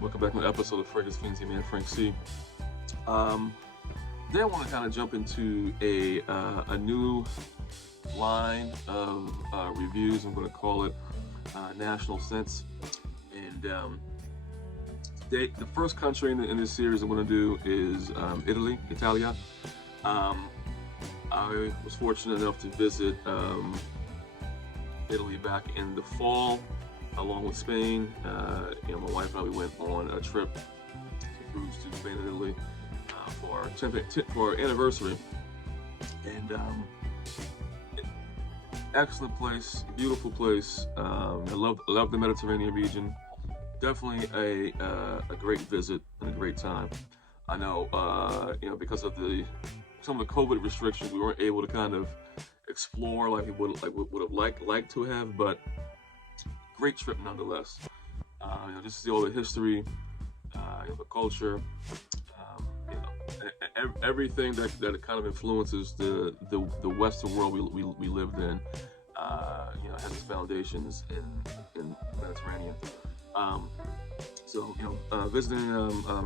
welcome back to an episode of Fragrance Fiends, man, Frank C. Today I want to kind of jump into a new line of reviews. I'm going to call it National Scents. And today, the first country in this series I'm going to do is Italia. I was fortunate enough to visit Italy back in the fall, along with Spain. My wife and I, we went on a trip to cruise to Spain and Italy for our anniversary. And excellent place, beautiful place. I love the Mediterranean region. Definitely a great visit and a great time. I know, because of some of the COVID restrictions, we weren't able to kind of explore like we would have liked to have, but great trip nonetheless. Just to see all the history, the culture, everything that kind of influences the Western world we lived in. Has its foundations in the Mediterranean. Visiting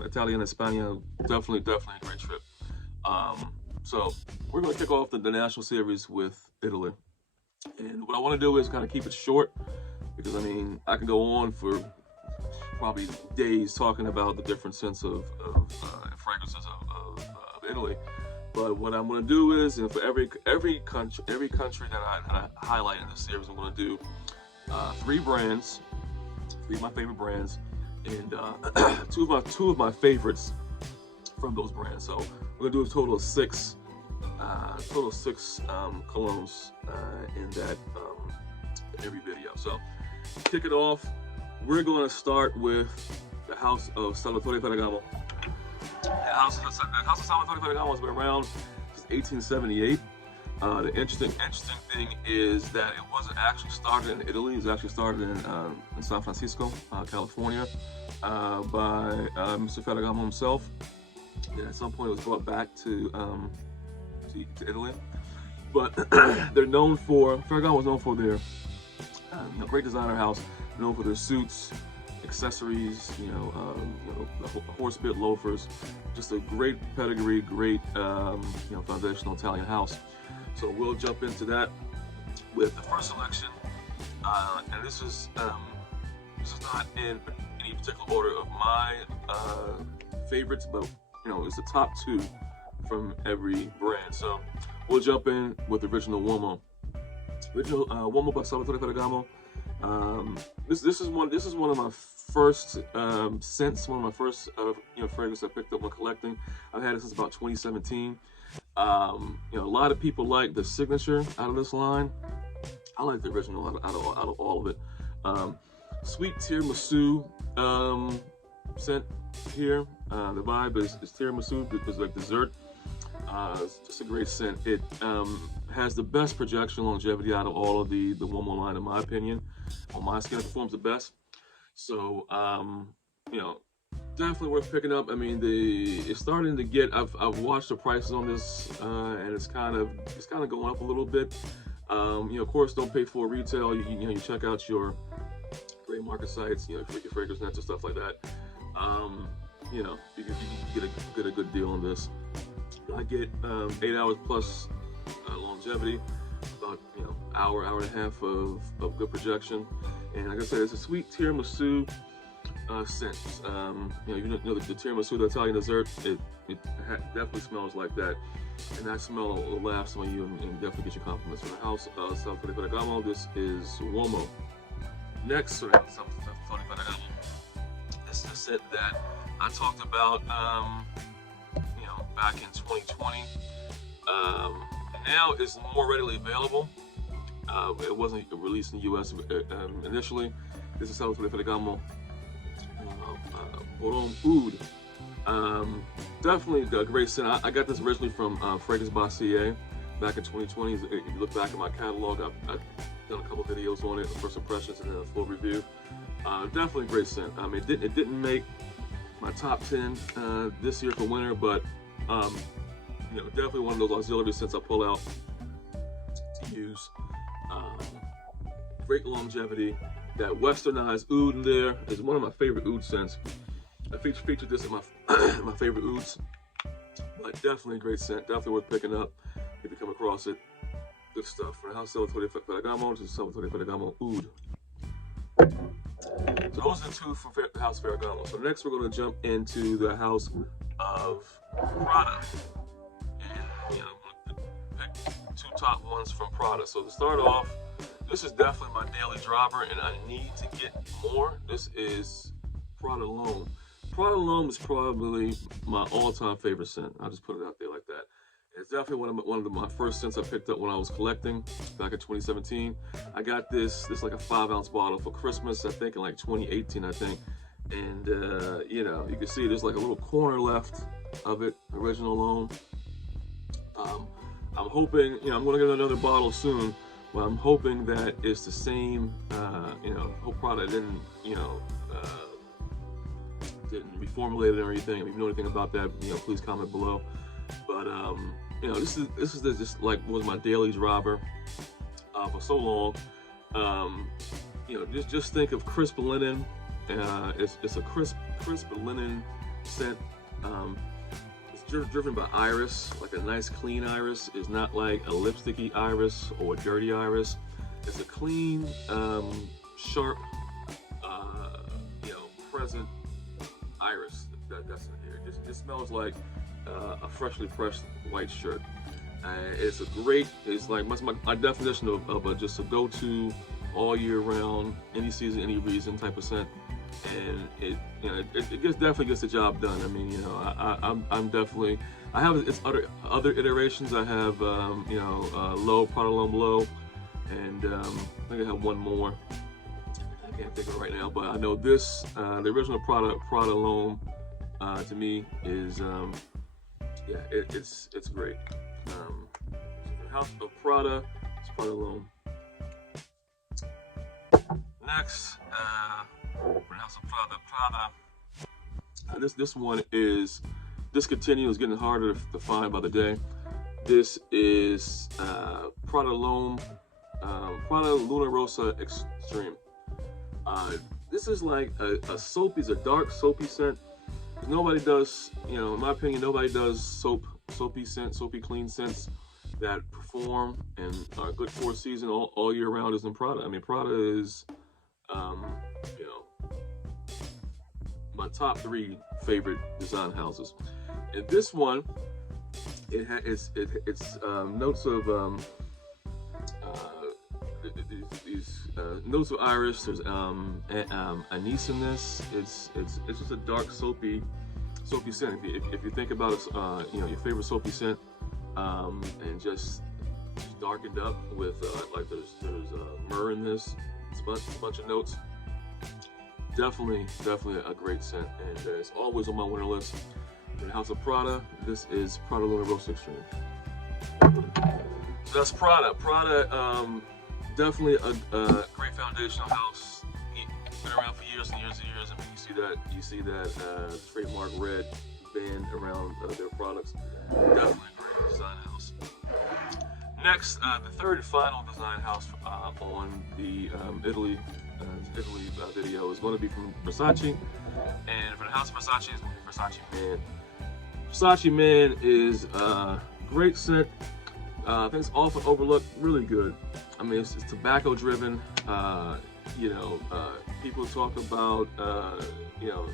Italia and España, definitely a great trip. So we're going to kick off the national series with Italy. And what I want to do is kind of keep it short, because I can go on for probably days talking about the different scents of fragrances of Italy. But what I'm going to do is, for every country that I highlight in this series, I'm going to do three of my favorite brands, and two of my favorites from those brands. So we're going to do a total of six colognes in that every video. So kick it off. We're going to start with the House of Salvatore Ferragamo. The House of Salvatore Ferragamo has been around since 1878. The interesting thing is that it wasn't actually started in Italy. It was actually started in San Francisco, California, by Mr. Ferragamo himself. And at some point, it was brought back to Italy. But Ferragamo was known for their great designer house, known for their suits, accessories, horse bit loafers. Just a great pedigree, great foundational Italian house. So we'll jump into that with the first selection, and this is not in any particular order of my favorites, but it's the top two from every brand. So we'll jump in with the original Uomo. Uomo by Salvatore Ferragamo. This is one of my first scents, one of my first fragrances I picked up when collecting. I've had it since about 2017. A lot of people like the signature out of this line. I like the original out of all of it. Sweet tiramisu scent here. The vibe is tiramisu. It's like dessert. It's just a great scent. It has the best projection longevity out of all of the Uomo line, in my opinion. On my skin, it performs the best. So, definitely worth picking up. It's starting to get. I've watched the prices on this, and it's kind of going up a little bit. Of course, don't pay for retail. You check out your gray market sites. Your fragrance nets and stuff like that. You can get a good deal on this. I get 8 hours plus longevity, about hour and a half of good projection, and like I said, it's a sweet tiramisu scent. The tiramisu, the Italian dessert, it definitely smells like that, and that smell will last on you and definitely get you compliments. From the House of Salvatore Ferragamo, this is Uomo. Next, Salvatore Ferragamo. This is a scent that I talked about back in 2020. Now it's more readily available. It wasn't released in the US initially. This is Salvatore Ferragamo Borom Oud. Definitely a great scent. I got this originally from Fragrance.ca back in 2020. If you look back at my catalog, I've done a couple videos on it, first impressions, and then a full review. Definitely a great scent. It didn't make my top 10 this year for winter, but definitely one of those auxiliary scents I pull out to use. Great longevity. That westernized oud in there is one of my favorite oud scents. I featured this in my my favorite ouds, but definitely a great scent, definitely worth picking up if you come across it. Good stuff. From the House Salvatore Ferragamo to Salvatore Ferragamo oud. So those are the two from the House Ferragamo. So next we're going to jump into the House of Prada, and pick two top ones from Prada. So to start off, this is definitely my daily dropper, and I need to get more. This is Prada L'Homme. Prada L'Homme is probably my all-time favorite scent. I'll just put it out there like that. It's definitely one of my first scents I picked up when I was collecting back in 2017. I got this like a 5-ounce bottle for Christmas, I think in like 2018, I think. And you know, you can see there's like a little corner left of it, original L'Homme. I'm hoping, you know, I'm gonna get another bottle soon, but I'm hoping that it's the same, you know, hope Prada didn't, you know, didn't reformulate it or anything. If you know anything about that, you know, please comment below. But you know, this is just like was my daily dropper for so long. You know, just think of crisp linen. It's a crisp linen scent. It's driven by iris, like a nice clean iris. It's not like a lipsticky iris or a dirty iris. It's a clean, sharp, you know, present iris that's in here. It smells like a freshly pressed white shirt. It's a great, it's like my definition of just a go-to all year round, any season, any reason type of scent. And it, you know, it definitely gets the job done. I mean, you know, I'm definitely, I have its other iterations. I have, you know, Low, Prada L'Homme Low, and I think I have one more. I can't think of it right now, but I know this, the original Prada L'Homme, to me is, yeah, it's great. The House of Prada, it's Prada L'Homme. Next, for the House of Prada, this one is discontinued. It's getting harder to find by the day. This is Prada L'Homme, Prada Lunarosa Extreme. This is like a soapy, it's a dark soapy scent. Nobody does, you know, in my opinion, nobody does soapy clean scents that perform and are good for a season all year round as in Prada. I mean, Prada is, you know, my top 3 favorite design houses. And this one, it's notes of these notes of iris. There's anise in this. It's just a dark soapy scent. If you think about it, you know, your favorite soapy scent, and just darkened up with like there's myrrh in this. It's a bunch of notes. Definitely a great scent, and it's always on my winner list. In the House of Prada, this is Prada Lunarosa Extreme. So that's Prada. Prada, definitely a great foundational house. Been around for years and years and years. I mean, you see that trademark red band around their products. Definitely a great design house. Next, the third and final design house on the Italy video is going to be from Versace, and for the House of Versace is going to be Versace Men. Versace Men is a great scent. I think it's often overlooked. Really good. I mean, it's tobacco driven. You know, people talk about you know,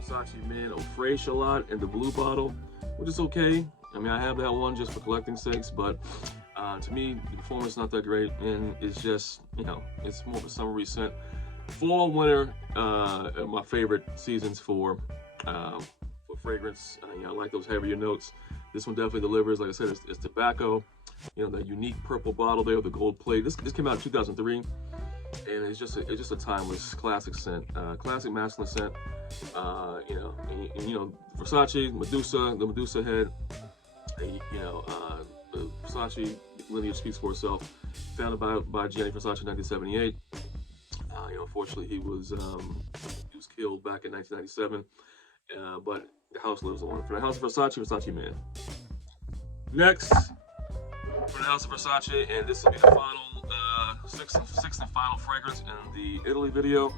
Versace Men Eau Fraiche a lot in the blue bottle, which is okay. I mean, I have that one just for collecting sakes, but to me, the performance is not that great, and it's just, you know, it's more of a summery scent. Fall, winter, are my favorite seasons for fragrance. You know, I like those heavier notes. This one definitely delivers. Like I said, it's tobacco. You know, the unique purple bottle there with the gold plate. This came out in 2003, and it's just a timeless classic scent, classic masculine scent. You know, and you know, Versace, Medusa, the Medusa head. You know, the Versace lineage speaks for itself. Founded by Gianni Versace in 1978. You know, unfortunately, he was killed back in 1997. But the house lives on. For the House of Versace, Versace Men. Next, for the House of Versace, and this will be the final sixth and final fragrance in the Italy video.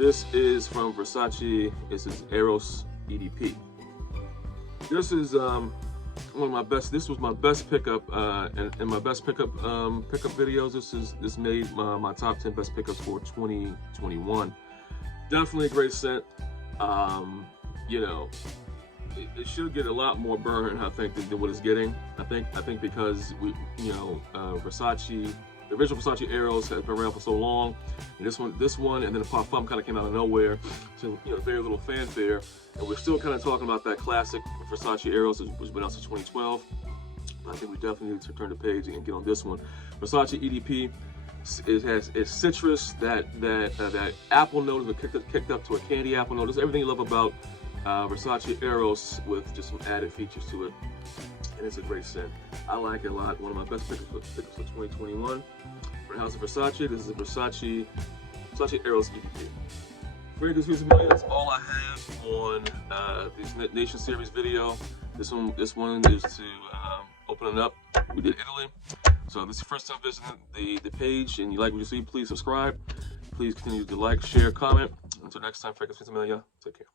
This is from Versace. This is Eros EDP. This is one of my best. This was my best pickup, and my best pickup videos. This made my top 10 best pickups for 2021. Definitely a great scent. You know, it should get a lot more burn, I think, than what it's getting. I think because Versace, the original Versace Eros has been around for so long, and this one, and then the Pop Fum kind of came out of nowhere to very little fanfare, and we're still kind of talking about that classic Versace Eros, which has been out since 2012. I think we definitely need to turn the page and get on this one. Versace EDP. It has citrus, that apple note is kicked up to a candy apple note. It's everything you love about Versace Eros with just some added features to it, and it's a great scent. I like it a lot. One of my best pickups for 2021. For the House of Versace, this is a Versace Eros EDP. Fragrance Music Million, that's all I have on this Nation Series video. This one is to open it up. We did Italy. So if this is your first time visiting the page and you like what you see, please subscribe. Please continue to like, share, comment. Until next time, Fragrance Music Million, take care.